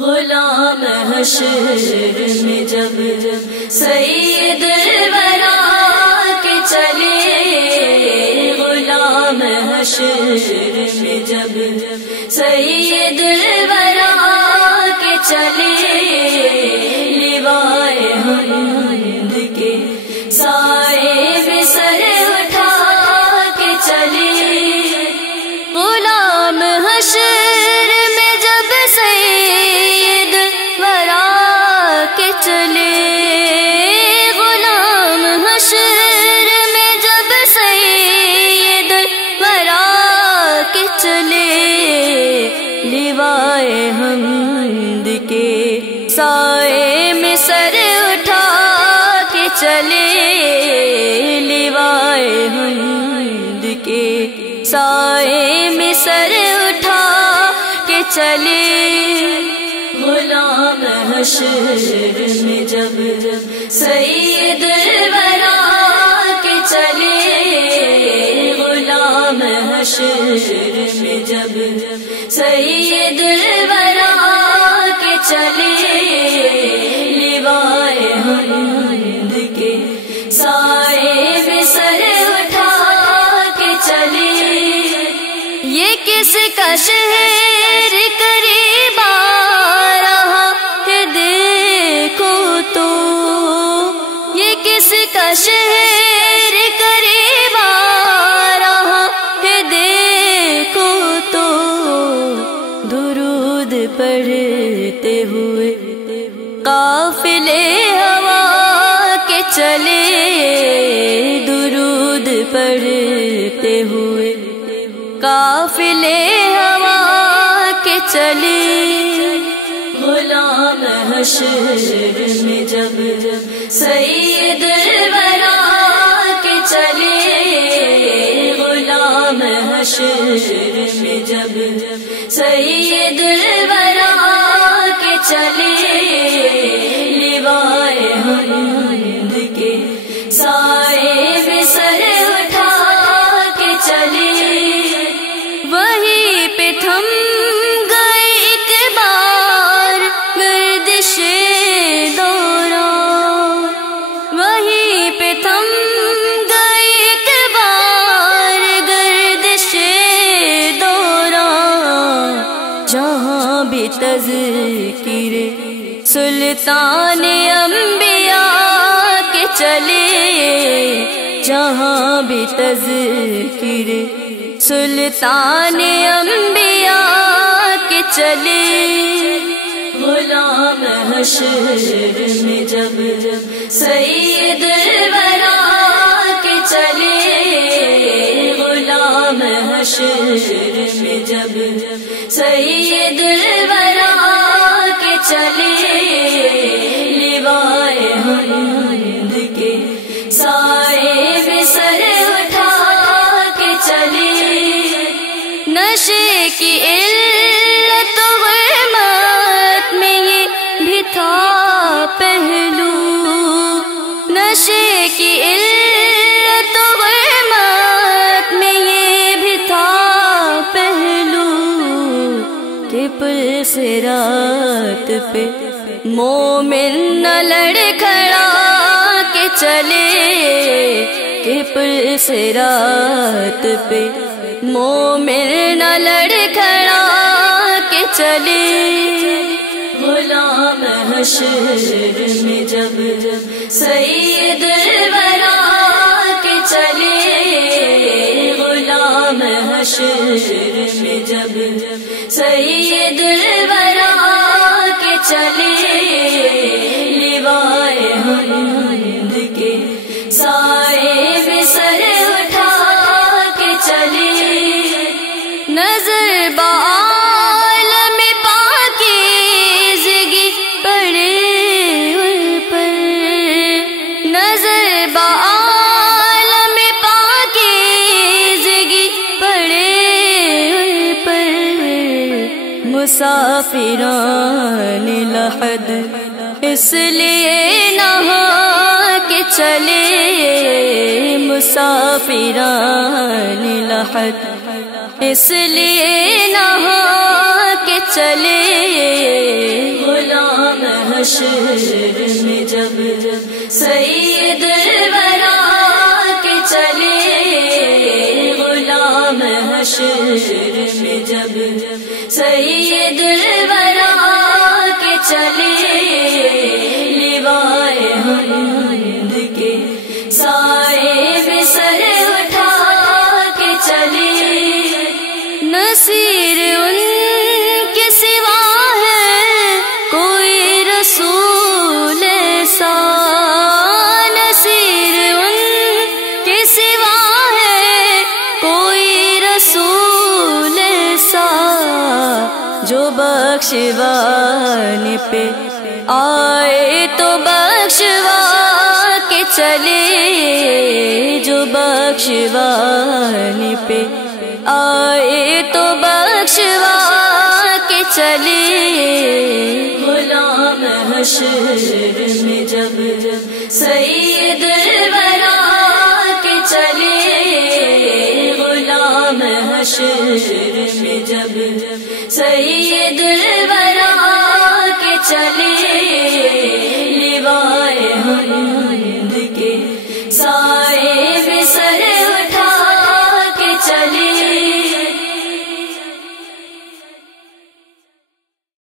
غلام حشر میں جب سید الورا کے چلے، غلام حشر میں جب سید الورا کے چلے، لیوائے حمد کے سائے میں سر اٹھا کے چلے، غلام حشر میں جب سید ورا کے چلے، غلام حشر میں جب سید ورا کے چلے، لیوائے حمد کے سائے میں سر اٹھا کے چلے، لیوائے حمد کے سائے میں سر اٹھا کے چلے، غلام حشر میں جب سید الورا کے چلے، غلام حشر میں جب سید الورا کے چلے، لیوائے حمد کے سائے میں سر اٹھا کے چلے، یہ کس کا شہر قریب آ رہا ہے دیکھو تو، یہ کس کا شہر قریب آ رہا ہے دیکھو تو، درود پڑھتے ہوئے قافلے ہوا کے چلے، درود پڑھتے ہوئے قافلے ہوا کے چلے، غلام حشر میں جب سید الورا کے چلے، غلام حشر میں جب سید الورا کے چلے، لیوائے حمد کے سائے میں سر اٹھا کے چلے، وہیں پہ تھم گئے ایک بار گردش دوران، وہیں پہ تھم گئے ایک بار گردش دوران، جہاں بھی تذکر سلطان انبیاء کے چلے، جہاں بھی تذکر سلطان انبیاء کے چلے، غلام حشر میں جب سید الورا کے چلے، غلام حشر میں جب سید الورا کے چلے، لیوائے حمد کے سائے میں سر اٹھا کے چلے، نشے کی علت و غمت میں یہ بھی تھا پہلو، نشے کی علت و غمت میں یہ بھی تھا پہلو، کہ پر صراط پہ مومن نہ لڑکھڑا کے چلے، کہ پر صراط پہ مومن نہ لڑکھڑا کے چلے، غلام حشر میں جب سید الورا کے چلے، غلام حشر میں جب سید الورا کے چلے، لیوائے حمد کے سائے میں سر اٹھا کے چلے، نظر بعالم پاکیزگی پڑے ان پر، نظر بعالم پاکیزگی پڑے ان پر، مسافران لحد اس لیے نہا کے چلے، مسافران لحد اس لیے نہا کے چلے حشر میں جب سید الورا کے چلے، غلام حشر میں جب سید الورا کے چلے، لیوائے حمد کے سائے میں سر اٹھا کے چلے، نصیر ان کے سوا ہے کوئی رسول ایسا، نصیر ان کے سوا ہے کوئی رسول ایسا، جو بخشوانے پہ آئے تو بخشوا کے چلے، جو بخشوانے پہ آئے تو بخشوا کے چلے، غلام حشر میں جب سید الورا کے چلے، غلام حشر میں جب سید